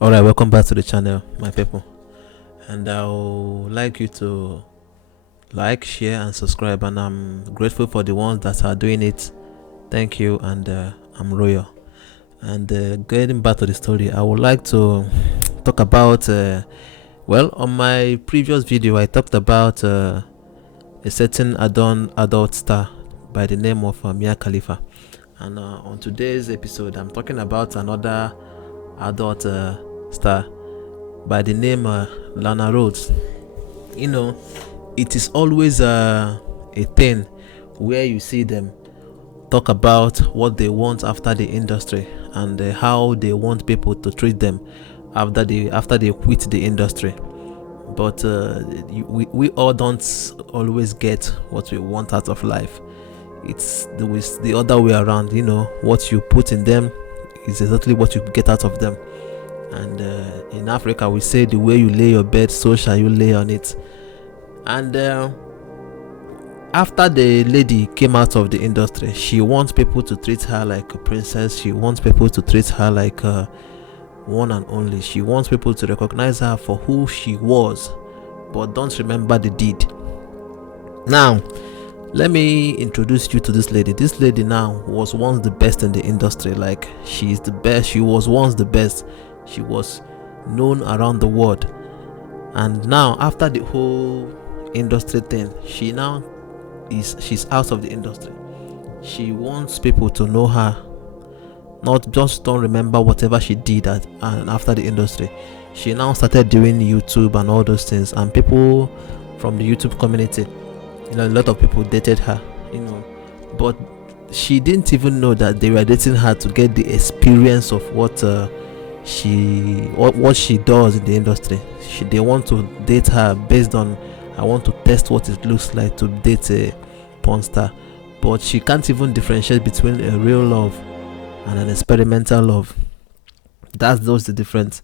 All right, welcome back to the channel, my people. And I would like you to like, share, and subscribe. And I'm grateful for the ones that are doing it. Thank you, and I'm royal. And getting back to the story, I would like to talk about. On my previous video, I talked about a certain adult star by the name of Mia Khalifa. And on today's episode, I'm talking about another adult star by the name Lana Rhodes. It is always a thing where you see them talk about what they want after the industry and how they want people to treat them after they quit the industry. But we all don't always get what we want out of life. It's the other way around. What you put in them is exactly what you get out of them. And in Africa, we say the way you lay your bed, so shall you lay on it. And after the lady came out of the industry, she wants people to treat her like a princess. She wants people to treat her like one and only. She wants people to recognize her for who she was, but don't remember the deed. Now, let me introduce you to this lady. This lady now was once the best in the industry. Like, she's the best. She was once the best. She was known around the world. And now, after the whole industry thing, she's out of the industry. She wants people to know her, not just don't remember whatever she did after the industry. She now started doing YouTube and all those things, and people from the YouTube community, a lot of people dated her, but she didn't even know that they were dating her to get the experience of what she does in the industry. They want to date her based on, I want to test what it looks like to date a pornstar, but she can't even differentiate between a real love and an experimental love. Those the difference.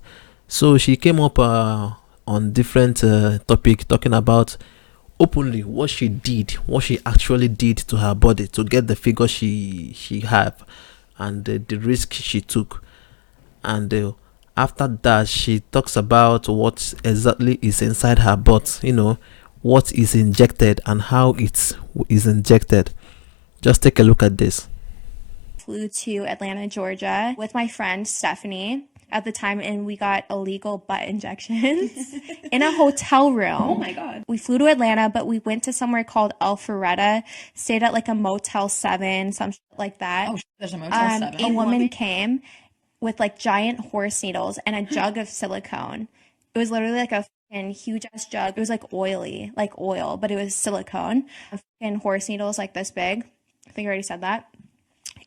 So she came up on different topic, talking about openly what she actually did to her body to get the figure she had, and the risk she took. And after that, she talks about what exactly is inside her butt, what is injected and how it is injected. Just take a look at this. Flew to Atlanta, Georgia with my friend Stephanie at the time, and we got illegal butt injections in a hotel room. Oh my God. We flew to Atlanta, but we went to somewhere called Alpharetta, stayed at like a Motel 7, some shit like that. Oh, there's a Motel 7. A woman came with like giant horse needles and a jug of silicone. It was literally like a huge ass jug. It was like oily, like oil, but it was silicone. And horse needles like this big. I think I already said that.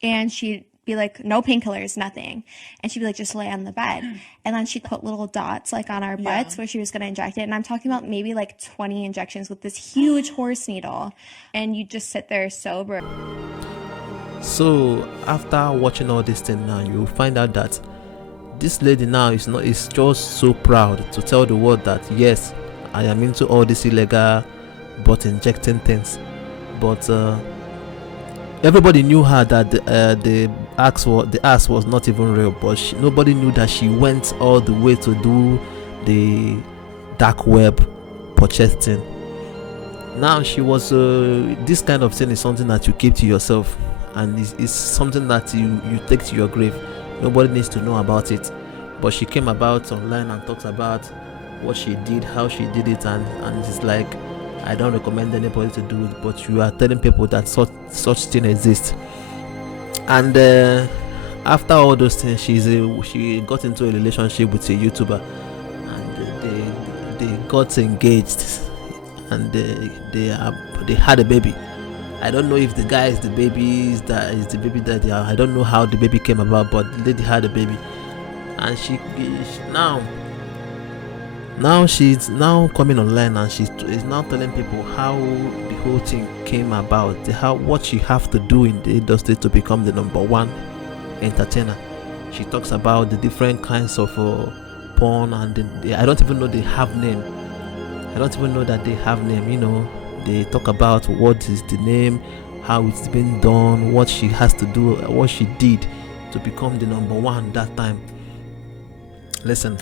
And she'd be like, no painkillers, nothing. And she'd be like, just lay on the bed. And then she'd put little dots like on our butts where she was going to inject it. And I'm talking about maybe like 20 injections with this huge horse needle. And you just sit there sober. So after watching all this thing now, you'll find out that this lady now is just so proud to tell the world that yes, I am into all this illegal butt injecting things. But everybody knew her that the ass was not even real, but nobody knew that she went all the way to do the dark web purchasing. Now she was this kind of thing is something that you keep to yourself, and it's something that you take to your grave. Nobody needs to know about it. But she came about online and talks about what she did, how she did it, and it's like, I don't recommend anybody to do it, but you are telling people that such thing exists. And after all those things, she got into a relationship with a YouTuber, and they got engaged, and they had a baby. I don't know if the guy is the baby daddy. I don't know how the baby came about, but the lady had a baby, and she's now coming online, and she's now telling people how the whole thing came about, what she have to do in the industry to become the number one entertainer. She talks about the different kinds of porn, and I don't even know they have name. I don't even know that they have name. They talk about what is the name, how it's been done, what she has to do, what she did to become the number one that time. Listen.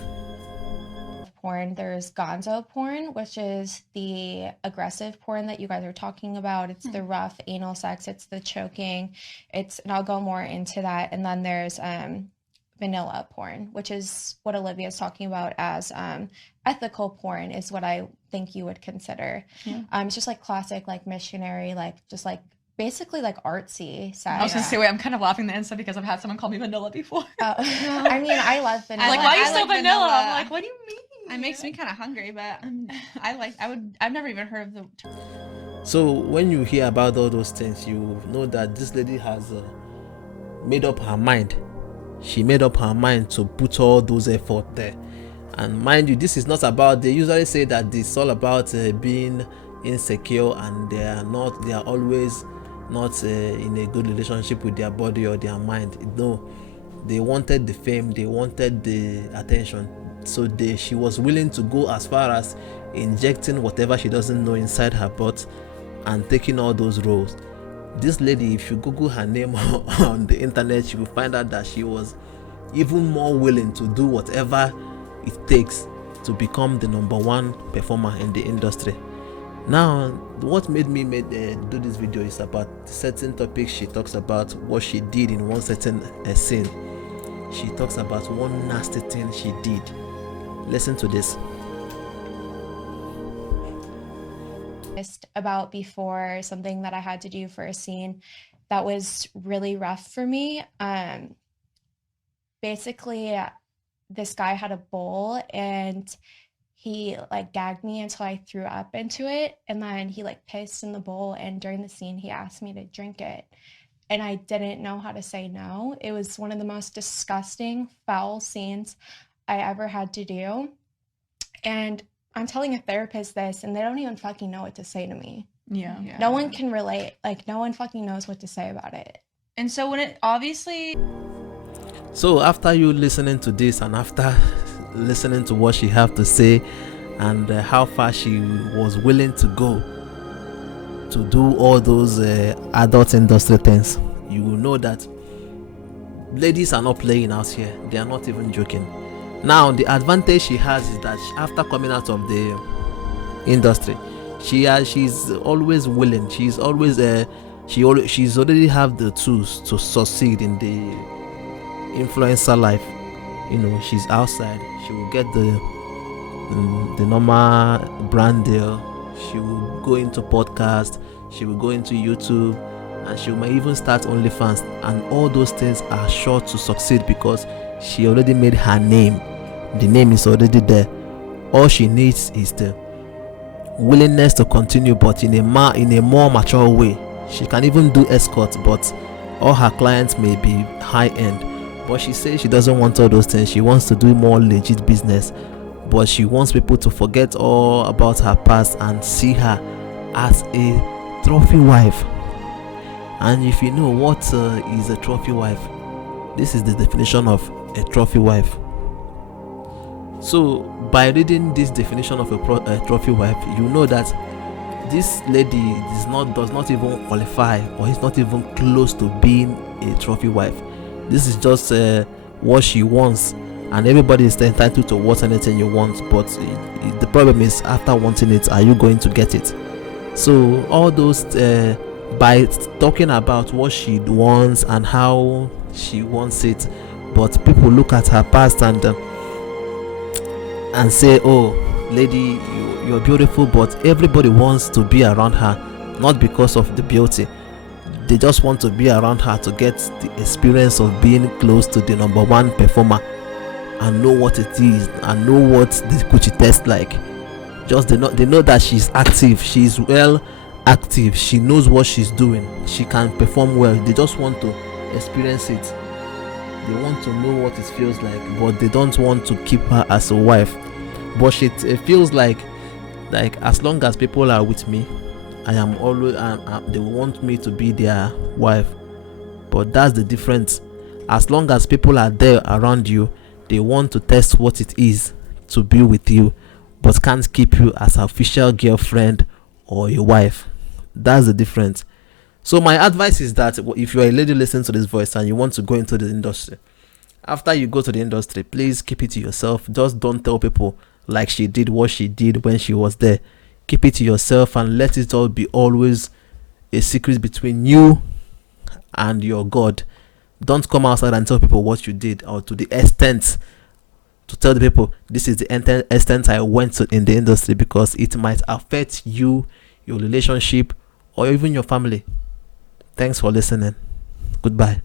Porn, there's gonzo porn, which is the aggressive porn that you guys are talking about. It's the rough anal sex, it's the choking, and I'll go more into that. And then there's vanilla porn, which is what Olivia is talking about as ethical porn, is what I think you would consider. It's just like classic, like missionary, like just like basically like artsy sex. I was gonna say, wait, I'm kind of laughing the inside because I've had someone call me vanilla before. I mean, I love vanilla. Like, why are you I so like vanilla? vanilla. I'm like, what do you mean? It makes me kind of hungry, but I've never even heard of the term. So when you hear about all those things, you know that this lady has made up her mind. She made up her mind to put all those effort there. And mind you, this is not about, they usually say that it's all about being insecure, and they are always not in a good relationship with their body or their mind. No, they wanted the fame, they wanted the attention, so she was willing to go as far as injecting whatever she doesn't know inside her butt and taking all those roles. This lady, if you Google her name on the internet, you will find out that she was even more willing to do whatever it takes to become the number one performer in the industry. Now, what made me do this video is about certain topics. She talks about what she did in one certain scene. She talks about one nasty thing she did. Listen to this. About before, something that I had to do for a scene that was really rough for me. Basically, this guy had a bowl and he like gagged me until I threw up into it, and then he like pissed in the bowl, and during the scene he asked me to drink it, and I didn't know how to say no. It was one of the most disgusting, foul scenes I ever had to do, and I'm telling a therapist this, and they don't even fucking know what to say to me. Yeah. No one can relate. Like, no one fucking knows what to say about it. And so when it obviously. So after you listening to this, and after listening to what she have to say, and how far she was willing to go to do all those adult industry things, you will know that ladies are not playing out here. They are not even joking. Now, the advantage she has is that after coming out of the industry, she's always willing. She's always she's already have the tools to succeed in the influencer life. You know, she's outside. She will get the normal brand deal. She will go into podcast. She will go into YouTube, and she may even start OnlyFans. And all those things are sure to succeed because she already made her name. The name is already there. All she needs is the willingness to continue, but in a more mature way. She can even do escort, but all her clients may be high end. But she says she doesn't want all those things. She wants to do more legit business, but she wants people to forget all about her past and see her as a trophy wife. And if you know what is a trophy wife, this is the definition of a trophy wife. So by reading this definition of a trophy wife, you know that this lady does not even qualify, or is not even close to being a trophy wife. This is just what she wants, and everybody is entitled to want anything you want. But the problem is, after wanting it, are you going to get it? So all those by talking about what she wants and how she wants it, but people look at her past and say, oh lady, you're beautiful, but everybody wants to be around her, not because of the beauty. They just want to be around her to get the experience of being close to the number one performer and know what it is and know what the coochie tastes like. Just they know that she's active, she's well active, she knows what she's doing, she can perform well. They just want to experience it. They want to know what it feels like, but they don't want to keep her as a wife. But it feels like as long as people are with me, I am always they want me to be their wife. But that's the difference. As long as people are there around you, they want to test what it is to be with you, but can't keep you as an official girlfriend or your wife. That's the difference. So my advice is that if you're a lady listening to this voice and you want to go into the industry, After you go to the industry, please keep it to yourself. Just don't tell people like she did what she did when she was there. Keep it to yourself and let it all be always a secret between you and your God. Don't come outside and tell people what you did, or to the extent to tell the people this is the extent I went to in the industry, because it might affect you, your relationship, or even your family. Thanks for listening. Goodbye.